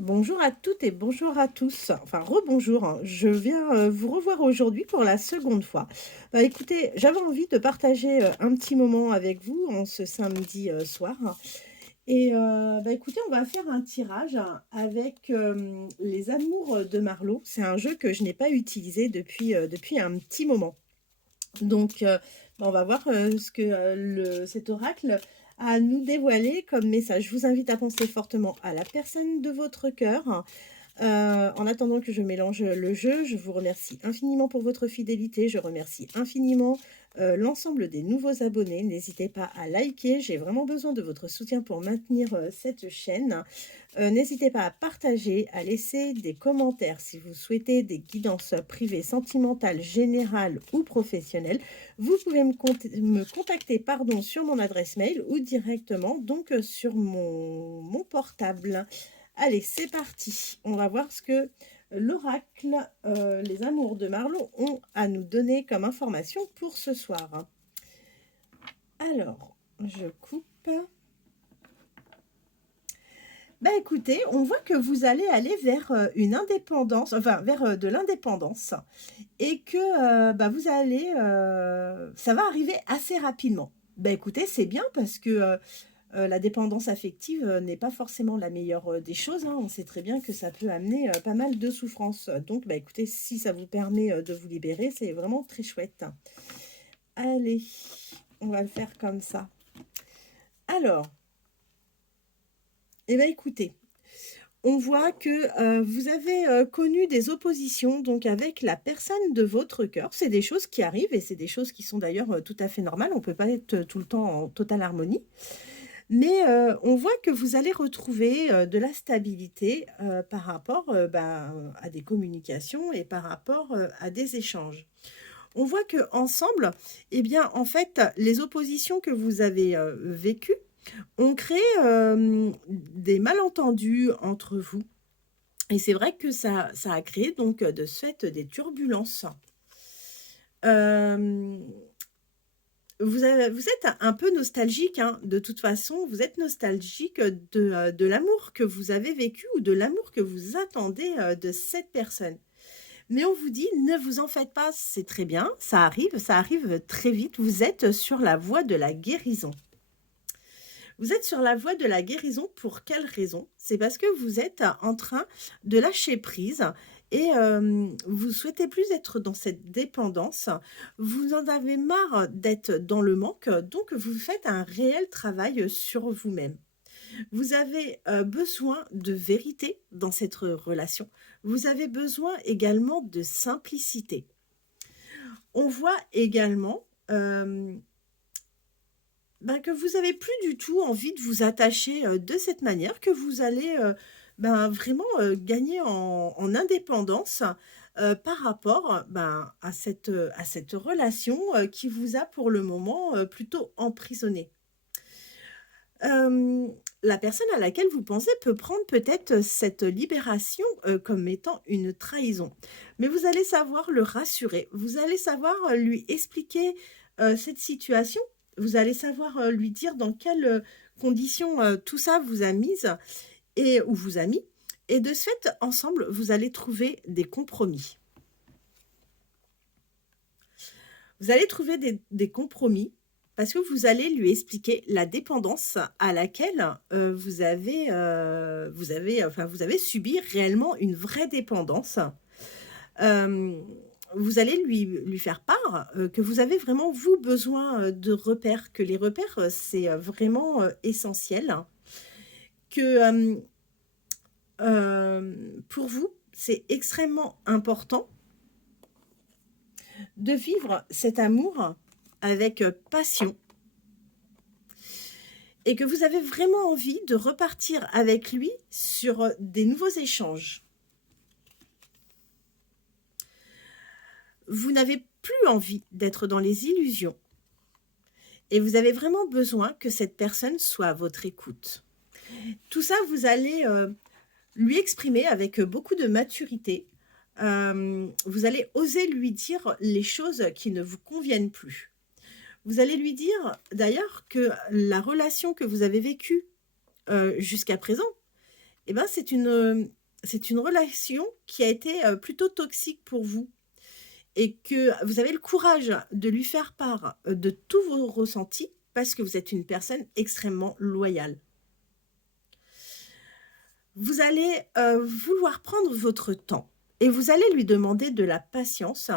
Bonjour à toutes et bonjour à tous. Enfin, rebonjour, hein. Je viens vous revoir aujourd'hui pour la seconde fois. Bah, écoutez, j'avais envie de partager un petit moment avec vous en ce samedi soir. Et bah, écoutez, on va faire un tirage avec les Amours de Marlowe. C'est un jeu que je n'ai pas utilisé depuis un petit moment. Donc, bah, on va voir ce que cet oracle a à nous dévoiler comme message. Je vous invite à penser fortement à la personne de votre cœur. En attendant que je mélange le jeu, je vous remercie infiniment pour votre fidélité. Je remercie infiniment l'ensemble des nouveaux abonnés. N'hésitez pas à liker. J'ai vraiment besoin de votre soutien pour maintenir cette chaîne. N'hésitez pas à partager, à laisser des commentaires si vous souhaitez des guidances privées, sentimentales, générales ou professionnelles. Vous pouvez me contacter sur mon adresse mail ou directement sur mon portable. Allez, c'est parti. On va voir ce que l'oracle, les amours de Marlowe ont à nous donner comme information pour ce soir. Alors, je coupe. Bah écoutez, on voit que vous allez aller vers une indépendance, enfin vers de l'indépendance, et que bah, vous allez, ça va arriver assez rapidement. Bah écoutez, c'est bien parce que la dépendance affective n'est pas forcément la meilleure des choses, hein. On sait très bien que ça peut amener pas mal de souffrance. Donc, bah, écoutez, si ça vous permet de vous libérer, c'est vraiment très chouette. Allez, on va le faire comme ça. Alors, eh bien, écoutez, on voit que vous avez connu des oppositions donc avec la personne de votre cœur. C'est des choses qui arrivent et c'est des choses qui sont d'ailleurs tout à fait normales. On ne peut pas être tout le temps en totale harmonie. Mais on voit que vous allez retrouver de la stabilité par rapport à des communications et par rapport à des échanges. On voit que ensemble, eh bien, en fait, les oppositions que vous avez vécues ont créé des malentendus entre vous. Et c'est vrai que ça a créé donc de ce fait des turbulences. Euh, vous êtes un peu nostalgique, hein, de toute façon, vous êtes nostalgique de l'amour que vous avez vécu ou de l'amour que vous attendez de cette personne. Mais on vous dit, ne vous en faites pas, c'est très bien, ça arrive très vite, vous êtes sur la voie de la guérison. Vous êtes sur la voie de la guérison pour quelle raison? C'est parce que vous êtes en train de lâcher prise et vous souhaitez plus être dans cette dépendance. Vous en avez marre d'être dans le manque, donc vous faites un réel travail sur vous-même. Vous avez besoin de vérité dans cette relation. Vous avez besoin également de simplicité. On voit également que vous avez plus du tout envie de vous attacher, de cette manière, que vous allez, vraiment, gagner en indépendance, par rapport, à cette relation, qui vous a pour le moment, plutôt emprisonné. La personne à laquelle vous pensez peut prendre peut-être cette libération, comme étant une trahison. Mais vous allez savoir le rassurer, vous allez savoir, lui expliquer, cette situation, vous allez savoir, lui dire dans quelles, conditions, tout ça vous a mise et ou vous a mis et de ce fait, ensemble, vous allez trouver des compromis. Vous allez trouver des compromis parce que vous allez lui expliquer la dépendance à laquelle vous avez subi réellement une vraie dépendance. Euh, vous allez lui faire part que vous avez vraiment, vous, besoin de repères, que les repères, c'est vraiment essentiel, que pour vous, c'est extrêmement important de vivre cet amour avec passion et que vous avez vraiment envie de repartir avec lui sur des nouveaux échanges. Vous n'avez plus envie d'être dans les illusions et vous avez vraiment besoin que cette personne soit à votre écoute. Tout ça, vous allez lui exprimer avec beaucoup de maturité. Vous allez oser lui dire les choses qui ne vous conviennent plus. Vous allez lui dire d'ailleurs que la relation que vous avez vécue jusqu'à présent, eh ben, c'est une relation qui a été, plutôt toxique pour vous et que vous avez le courage de lui faire part, de tous vos ressentis parce que vous êtes une personne extrêmement loyale. Vous allez, vouloir prendre votre temps et vous allez lui demander de la patience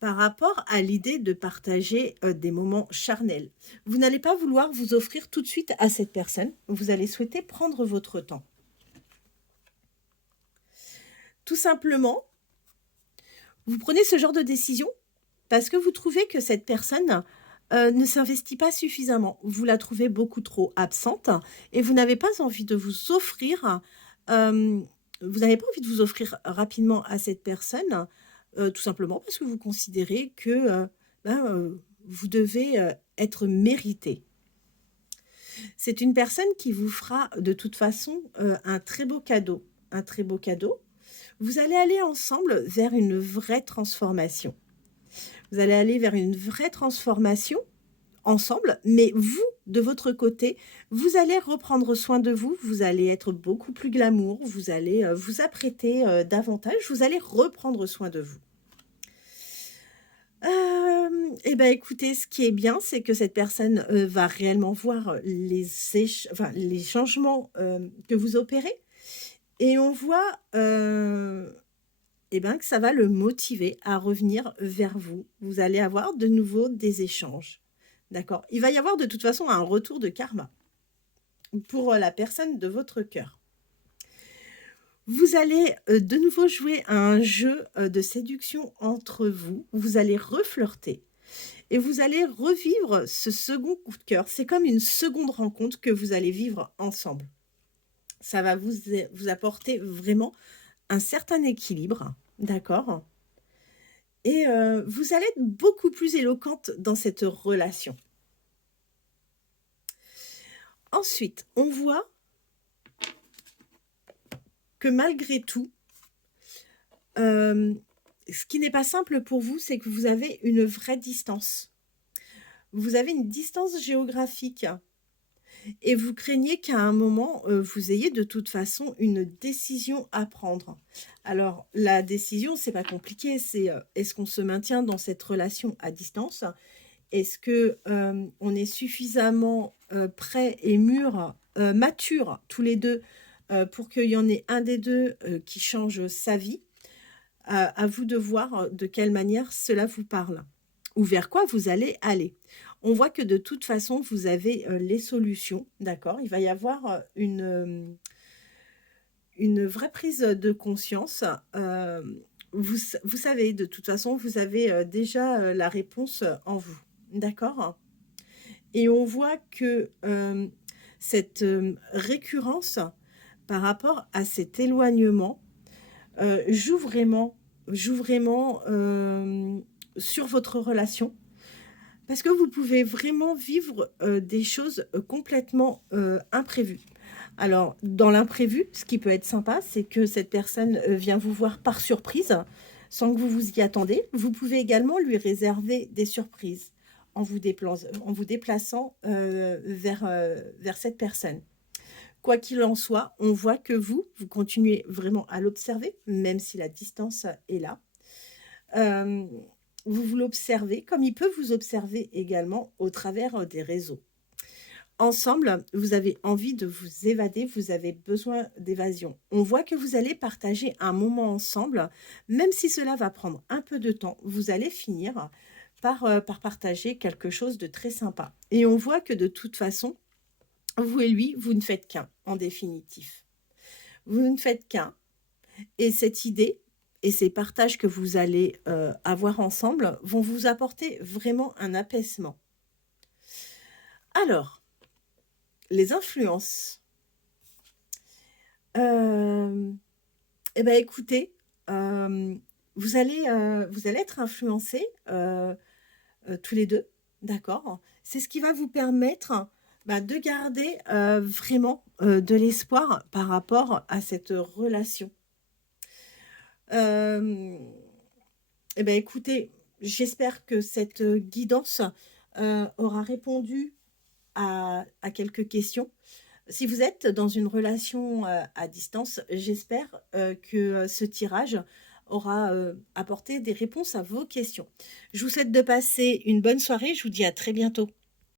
par rapport à l'idée de partager, des moments charnels. Vous n'allez pas vouloir vous offrir tout de suite à cette personne, vous allez souhaiter prendre votre temps. Tout simplement, vous prenez ce genre de décision parce que vous trouvez que cette personne, ne s'investit pas suffisamment. Vous la trouvez beaucoup trop absente et vous n'avez pas envie de vous offrir, hem, vous n'avez pas envie de vous offrir rapidement à cette personne, tout simplement parce que vous considérez que, vous devez, être mérité. C'est une personne qui vous fera de toute façon, un très beau cadeau. Un très beau cadeau. Vous allez aller ensemble vers une vraie transformation. Vous allez aller vers une vraie transformation ensemble, mais vous, de votre côté, vous allez reprendre soin de vous, vous allez être beaucoup plus glamour, vous allez, vous apprêter, davantage, vous allez reprendre soin de vous. Et ben, écoutez, ce qui est bien, c'est que cette personne, va réellement voir les changements, que vous opérez et on voit, et ben, que ça va le motiver à revenir vers vous. Vous allez avoir de nouveau des échanges. D'accord? Il va y avoir de toute façon un retour de karma pour, la personne de votre cœur. Vous allez, de nouveau jouer à un jeu, de séduction entre vous. Vous allez reflirter et vous allez revivre ce second coup de cœur. C'est comme une seconde rencontre que vous allez vivre ensemble. Ça va vous apporter vraiment un certain équilibre, d'accord? Et vous allez être beaucoup plus éloquente dans cette relation. Ensuite, on voit que malgré tout, ce qui n'est pas simple pour vous, c'est que vous avez une vraie distance. Vous avez une distance géographique et vous craignez qu'à un moment, vous ayez de toute façon une décision à prendre. Alors la décision, c'est pas compliqué, c'est, est-ce qu'on se maintient dans cette relation à distance? Est-ce que, on est suffisamment, prêts et mûrs, matures tous les 2 pour qu'il y en ait un des 2 qui change sa vie? À vous de voir, de quelle manière cela vous parle ou vers quoi vous allez aller. On voit que de toute façon, vous avez, les solutions, d'accord? Il va y avoir, une vraie prise, de conscience. Vous savez, de toute façon, vous avez, déjà, la réponse, en vous, d'accord? Et on voit que, cette, récurrence par rapport à cet éloignement, joue vraiment sur votre relation. Parce que vous pouvez vraiment vivre, des choses, complètement, imprévues. Alors dans l'imprévu, ce qui peut être sympa, c'est que cette personne, vient vous voir par surprise, sans que vous vous y attendez. Vous pouvez également lui réserver des surprises en vous déplaçant, vers cette personne. Quoi qu'il en soit, on voit que vous continuez vraiment à l'observer, même si la distance est là. Hem, vous l'observez comme il peut vous observer également au travers, des réseaux. Ensemble, vous avez envie de vous évader, vous avez besoin d'évasion. On voit que vous allez partager un moment ensemble, même si cela va prendre un peu de temps, vous allez finir par partager quelque chose de très sympa et on voit que de toute façon, vous et lui, vous ne faites qu'un, en définitif. Vous ne faites qu'un et cette idée et ces partages que vous allez, avoir ensemble vont vous apporter vraiment un apaisement. Alors, les influences. Hem, et bah, écoutez, vous allez être influencés, tous les 2, d'accord? C'est ce qui va vous permettre, bah, de garder, vraiment, de l'espoir par rapport à cette relation. Hem, et bah, écoutez, j'espère que cette, guidance, aura répondu à quelques questions. Si vous êtes dans une relation, à distance, j'espère, que, ce tirage aura, apporté des réponses à vos questions. Je vous souhaite de passer une bonne soirée, je vous dis à très bientôt.